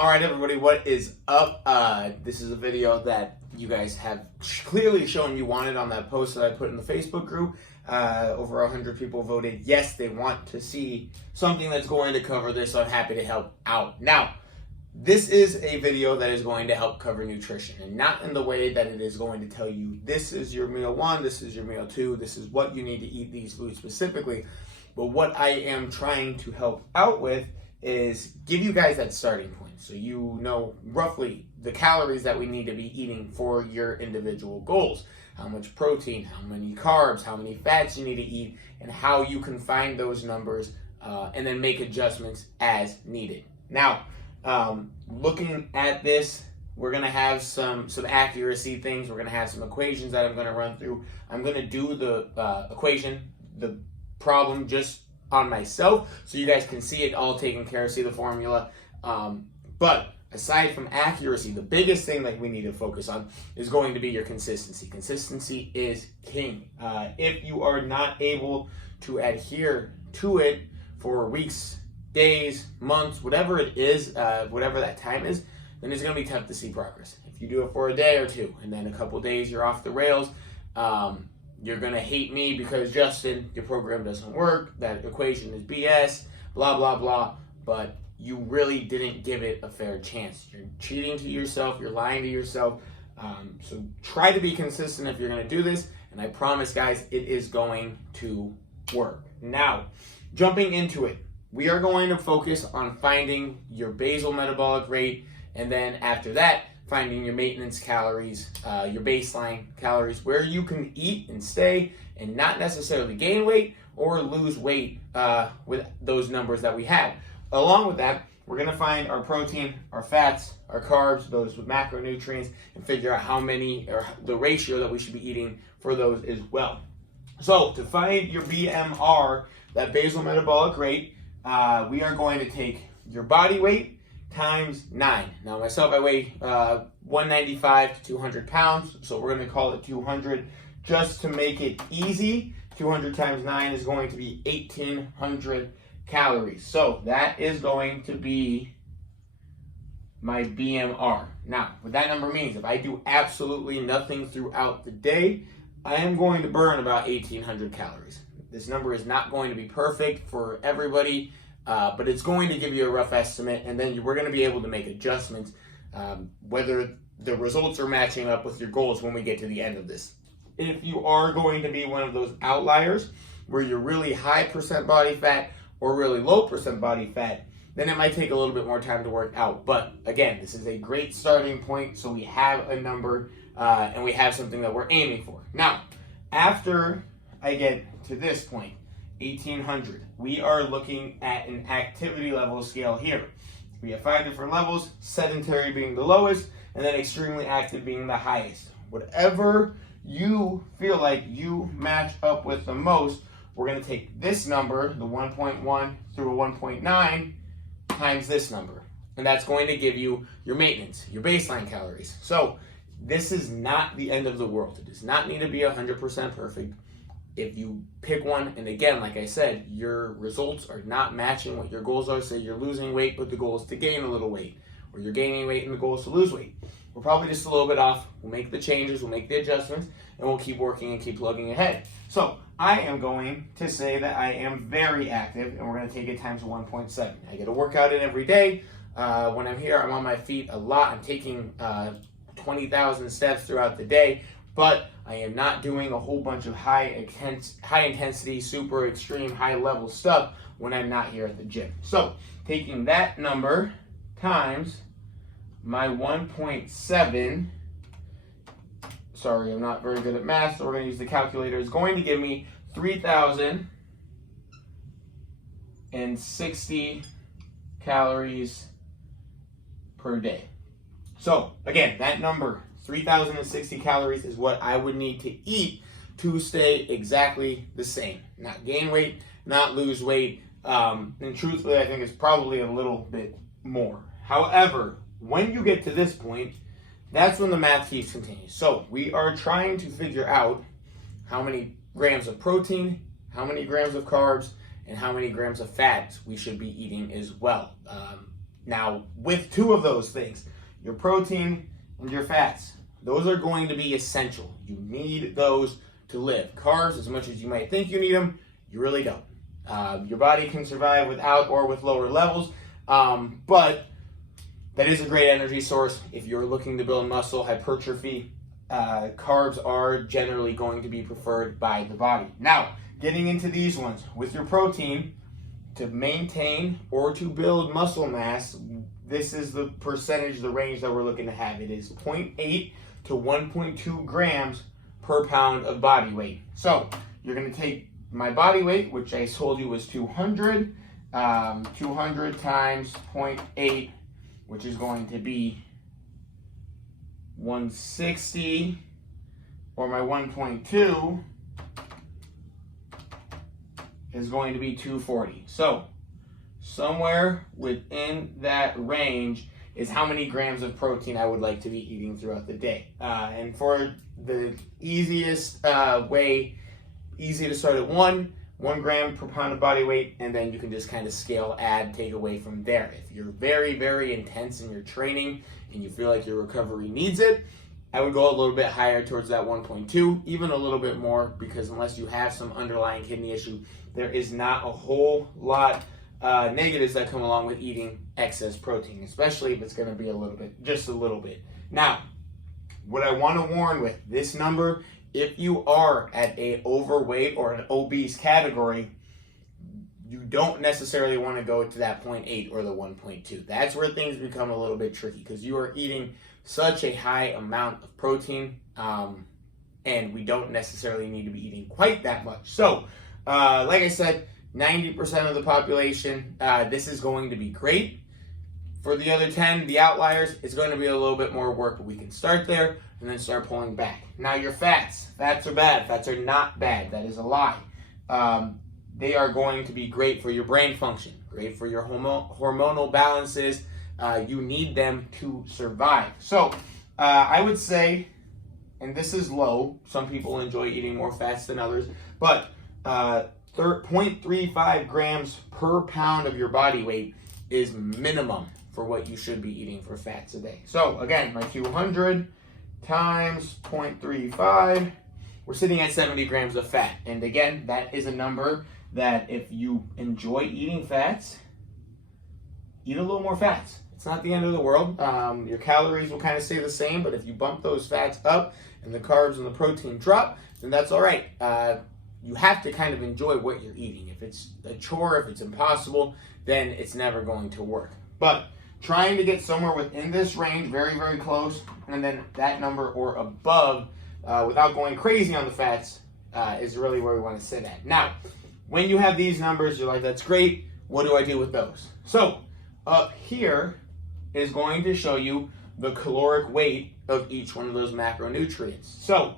All right, everybody, what is up? This is a video that you guys have clearly shown you wanted on that post that I put in the Facebook group. Over 100 people voted yes, they want to see something that's going to cover this, so I'm happy to help out. Now, this is a video that is going to help cover nutrition, and not in the way that it is going to tell you this is your meal one, this is your meal two, this is what you need to eat these foods specifically. But what I am trying to help out with is give you guys that starting point, so you know roughly the calories that we need to be eating for your individual goals. How much protein, how many carbs, how many fats you need to eat, and how you can find those numbers and then make adjustments as needed. Now, looking at this, we're going to have some accuracy things. We're going to have some equations that I'm going to run through. I'm going to do the equation, the problem just on myself, so you guys can see it all taken care of, see the formula. But aside from accuracy, the biggest thing that we need to focus on is going to be your consistency. Consistency is king. If you are not able to adhere to it for weeks, days, months, whatever it is, whatever that time is, then it's going to be tough to see progress. If you do it for a day or two, and then a couple days you're off the rails, you're going to hate me because, Justin, your program doesn't work, that equation is BS, blah, blah, blah, but you really didn't give it a fair chance. You're cheating to yourself, you're lying to yourself, so try to be consistent if you're going to do this, and I promise, guys, it is going to work. Now, jumping into it, we are going to focus on finding your basal metabolic rate, and then after that, finding your maintenance calories, your baseline calories, where you can eat and stay and not necessarily gain weight or lose weight with those numbers that we have. Along with that, we're going to find our protein, our fats, our carbs, those with macronutrients, and figure out how many, or the ratio that we should be eating for those as well. So to find your BMR, that basal metabolic rate, we are going to take your body weight times 9. Now myself, I weigh 195 to 200 pounds, so we're going to call it 200 just to make it easy. 200 times 9 is going to be 1,800 calories. So that is going to be my BMR. Now, what that number means, if I do absolutely nothing throughout the day, I am going to burn about 1,800 calories. This number is not going to be perfect for everybody, but it's going to give you a rough estimate, and then we're going to be able to make adjustments whether the results are matching up with your goals when we get to the end of this. If you are going to be one of those outliers where you're really high percent body fat or really low percent body fat, then it might take a little bit more time to work out. But again, this is a great starting point, so we have a number and we have something that we're aiming for. Now, after I get to this point, 1,800, we are looking at an activity level scale here. We have 5 different levels, sedentary being the lowest, and then extremely active being the highest. Whatever you feel like you match up with the most, we're going to take this number, the 1.1 through a 1.9, times this number. And that's going to give you your maintenance, your baseline calories. So this is not the end of the world. It does not need to be 100% perfect. If you pick one, and again, like I said, your results are not matching what your goals are, say you're losing weight, but the goal is to gain a little weight, or you're gaining weight and the goal is to lose weight, we're probably just a little bit off. We'll make the changes, we'll make the adjustments, and we'll keep working and keep plugging ahead. So I am going to say that I am very active, and we're going to take it times 1.7. I get a workout in every day. When I'm here, I'm on my feet a lot. I'm taking 20,000 steps throughout the day, but I am not doing a whole bunch of high intensity, super extreme, high level stuff when I'm not here at the gym. So taking that number times my 1.7, sorry, I'm not very good at math, so we're going to use the calculator, is going to give me 3,060 calories per day. So again, that number, 3,060 calories, is what I would need to eat to stay exactly the same. Not gain weight, not lose weight, and truthfully, I think it's probably a little bit more. However, when you get to this point, that's when the math keeps continuing. So we are trying to figure out how many grams of protein, how many grams of carbs, and how many grams of fat we should be eating as well. Now, with two of those things, your protein and your fats, those are going to be essential. You need those to live. Carbs, as much as you might think you need them, you really don't. Your body can survive without or with lower levels, but that is a great energy source. If you're looking to build muscle, hypertrophy, carbs are generally going to be preferred by the body. Now, getting into these ones, with your protein, to maintain or to build muscle mass, this is the percentage, the range that we're looking to have. It is 0.8 to 1.2 grams per pound of body weight. So you're going to take my body weight, which I told you was 200, 200 times 0.8, which is going to be 160, or my 1.2 is going to be 240. So somewhere within that range is how many grams of protein I would like to be eating throughout the day. And for the easiest way, easy to start at 1 gram per pound of body weight, and then you can just kind of scale, add, take away from there. If you're very, very intense in your training and you feel like your recovery needs it, I would go a little bit higher towards that 1.2, even a little bit more, because unless you have some underlying kidney issue, there is not a whole lot negatives that come along with eating excess protein, especially if it's going to be a little bit, just a little bit. Now, what I want to warn with this number, if you are at a overweight or an obese category, you don't necessarily want to go to that 0.8 or the 1.2. That's where things become a little bit tricky, because you are eating such a high amount of protein, and we don't necessarily need to be eating quite that much. So, like I said, 90% of the population, this is going to be great. For the other 10, the outliers, it's going to be a little bit more work, but we can start there and then start pulling back. Now, your fats. Fats are bad. Fats are not bad. That is a lie. They are going to be great for your brain function, great for your hormonal balances. You need them to survive. So, I would say, and this is low, some people enjoy eating more fats than others, but 0.35 grams per pound of your body weight is minimum for what you should be eating for fats a day. So again, my 200 times 0.35, we're sitting at 70 grams of fat. And again, that is a number that if you enjoy eating fats, eat a little more fats. It's not the end of the world. Your calories will kind of stay the same, but if you bump those fats up and the carbs and the protein drop, then that's all right. You have to kind of enjoy what you're eating. If it's a chore, if it's impossible, then it's never going to work. But trying to get somewhere within this range, very, very close, and then that number or above, without going crazy on the fats, is really where we want to sit at. Now, when you have these numbers, you're like, that's great. What do I do with those? So up here is going to show you the caloric weight of each one of those macronutrients. So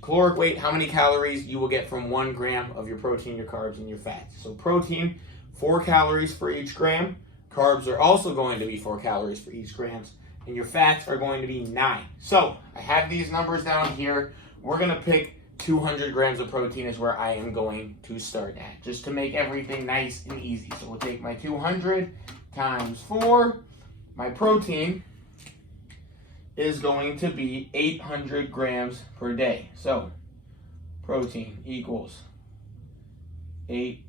caloric weight, how many calories you will get from 1 gram of your protein, your carbs, and your fats. So protein, 4 calories for each gram. Carbs are also going to be 4 calories for each gram. And your fats are going to be 9. So I have these numbers down here. We're going to pick 200 grams of protein is where I am going to start at, just to make everything nice and easy. So we'll take my 200 times 4. My protein is going to be 800 grams per day. So protein equals 80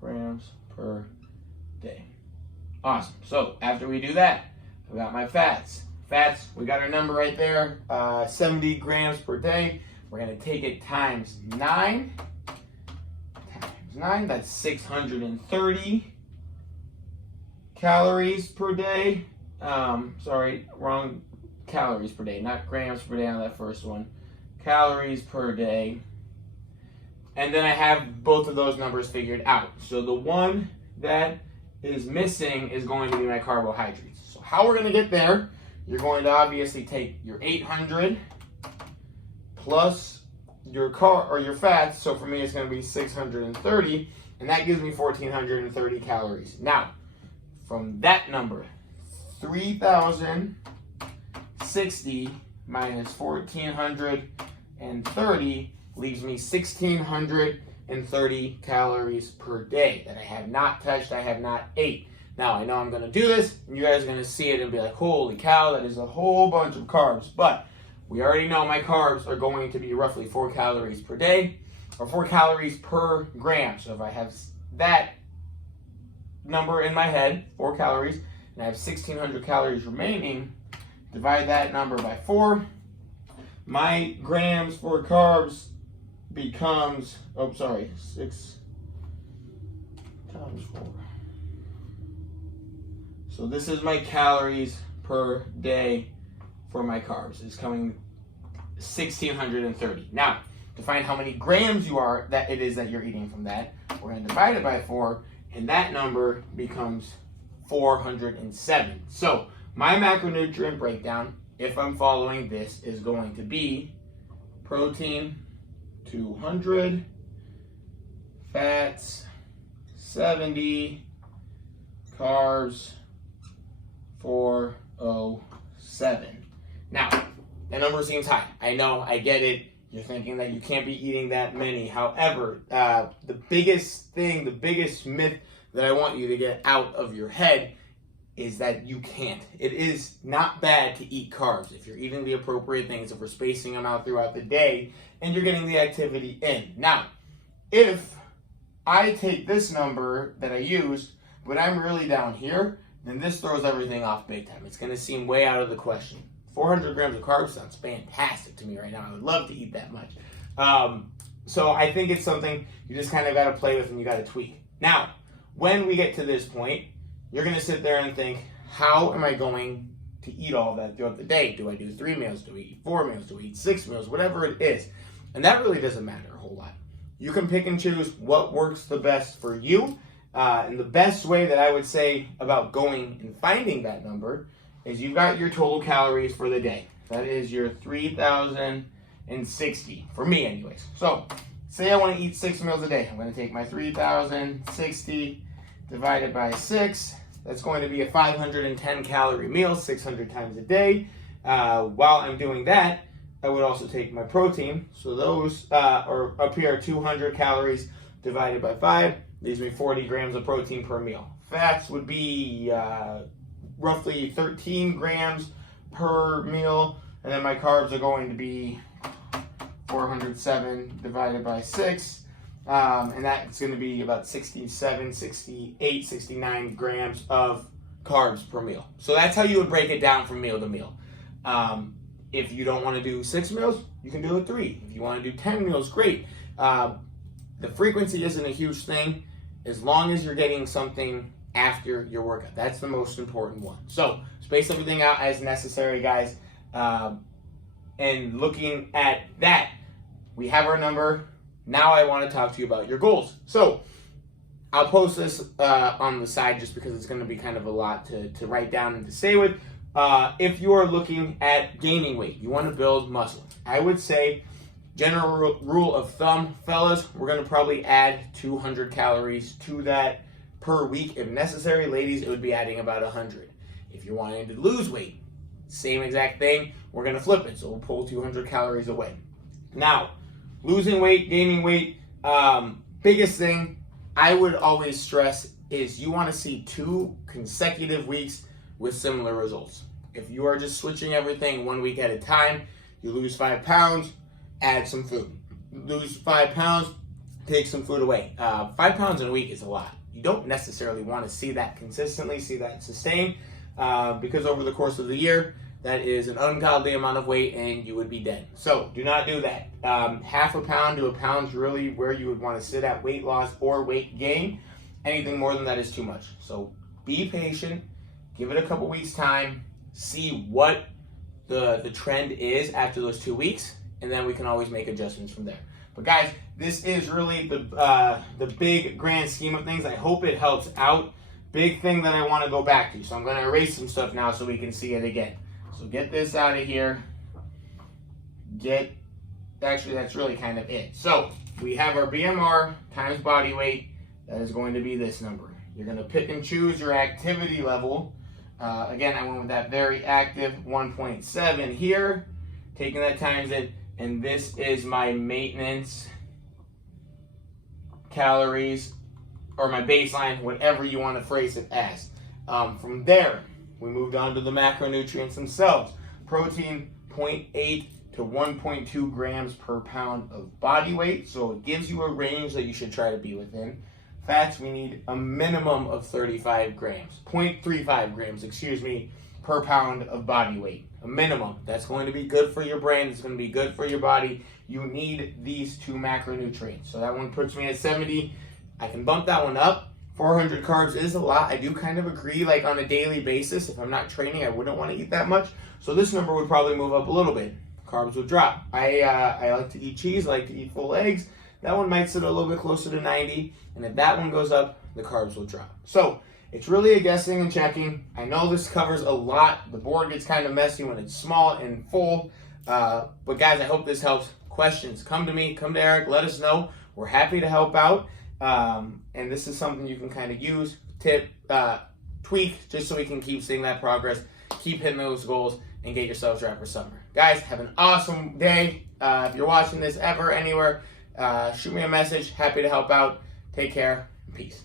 grams per day. Awesome. So after we do that, I got my fats. Fats, we got our number right there, 70 grams per day. We're going to take it times 9. Times 9, that's 630 calories per day. Sorry, wrong, calories per day, not grams per day on that first one. Calories per day. And then I have both of those numbers figured out. So the one that is missing is going to be my carbohydrates. So how we're going to get there, you're going to obviously take your 800 plus your your fats. So for me, it's going to be 630, and that gives me 1,430 calories. Now, from that number, 3,060 minus 1,430 leaves me 1,630 calories per day that I have not touched, I have not ate. Now, I know I'm going to do this, and you guys are going to see it and be like, holy cow, that is a whole bunch of carbs. But we already know my carbs are going to be roughly 4 calories per day, or 4 calories per gram. So if I have that number in my head, 4 calories, and I have 1,600 calories remaining, divide that number by 4. My grams for carbs becomes, 6 times 4. So this is my calories per day for my carbs. It's coming 1,630. Now, to find how many grams it is that you're eating from that, we're going to divide it by 4, and that number becomes 407. So my macronutrient breakdown, if I'm following this, is going to be protein 200, fats 70, carbs 407. Now, that number seems high. I know, I get it. You're thinking that you can't be eating that many. However, the biggest myth that I want you to get out of your head is that you can't. It is not bad to eat carbs if you're eating the appropriate things, if we're spacing them out throughout the day, and you're getting the activity in. Now, if I take this number that I used, but I'm really down here, then this throws everything off big time. It's going to seem way out of the question. 400 grams of carbs sounds fantastic to me right now. I would love to eat that much. So I think it's something you just kind of got to play with and you got to tweak. Now, when we get to this point, you're going to sit there and think, how am I going to eat all of that throughout the day? Do I do 3 meals? Do I eat 4 meals? Do I eat 6 meals? Whatever it is. And that really doesn't matter a whole lot. You can pick and choose what works the best for you. And the best way that I would say about going and finding that number is you've got your total calories for the day. That is your 3,060, for me anyways. So, say I want to eat 6 meals a day. I'm going to take my 3,060 divided by 6. That's going to be a 510 calorie meal, 600 times a day. While I'm doing that, I would also take my protein. So those are up here, 200 calories divided by 5. Leaves me 40 grams of protein per meal. Fats would be roughly 13 grams per meal. And then my carbs are going to be 407 divided by 6. And that's going to be about 67, 68, 69 grams of carbs per meal. So that's how you would break it down from meal to meal. If you don't want to do 6 meals, you can do it 3. If you want to do 10 meals, great. The frequency isn't a huge thing as long as you're getting something after your workout. That's the most important one. So space everything out as necessary, guys. And looking at that, we have our number. Now I want to talk to you about your goals. So I'll post this on the side just because it's going to be kind of a lot to write down and to say with. If you are looking at gaining weight, you want to build muscle, I would say, general rule of thumb, fellas, we're going to probably add 200 calories to that per week if necessary. Ladies, it would be adding about 100. If you're wanting to lose weight, same exact thing, we're going to flip it. So we'll pull 200 calories away. Now, losing weight, gaining weight, biggest thing I would always stress is you want to see 2 consecutive weeks with similar results. If you are just switching everything 1 week at a time, you lose 5 pounds, add some food. Lose 5 pounds, take some food away. 5 pounds in a week is a lot. You don't necessarily want to see that consistently, see that sustain, because over the course of the year, that is an ungodly amount of weight and you would be dead. So do not do that. Half a pound to a pound is really where you would want to sit at weight loss or weight gain. Anything more than that is too much. So be patient, give it a couple weeks time, see what the trend is after those 2 weeks, and then we can always make adjustments from there. But guys, this is really the big grand scheme of things. I hope it helps out. Big thing that I want to go back to. So I'm going to erase some stuff now so we can see it again. So get this out of here. Actually, that's really kind of it. So we have our BMR times body weight. That is going to be this number. You're going to pick and choose your activity level. Again, I went with that very active 1.7 here. Taking that times it. And this is my maintenance calories, or my baseline, whatever you want to phrase it as. From there, we moved on to the macronutrients themselves. Protein, 0.8 to 1.2 grams per pound of body weight. So it gives you a range that you should try to be within. Fats, we need a minimum of 35 grams, 0.35 grams, per pound of body weight. A minimum. That's going to be good for your brain. It's going to be good for your body. You need these two macronutrients. So that one puts me at 70. I can bump that one up. 400 carbs is a lot. I do kind of agree, like on a daily basis, if I'm not training, I wouldn't want to eat that much. So this number would probably move up a little bit. Carbs would drop. I like to eat cheese, I like to eat full eggs. That one might sit a little bit closer to 90. And if that one goes up, the carbs will drop. So it's really a guessing and checking. I know this covers a lot. The board gets kind of messy when it's small and full. But guys, I hope this helps. Questions, come to me, come to Eric, let us know. We're happy to help out. And this is something you can kind of use, tweak, just so we can keep seeing that progress, keep hitting those goals, and get yourselves ready for summer. Guys, have an awesome day. If you're watching this ever, anywhere, shoot me a message. Happy to help out. Take care. Peace.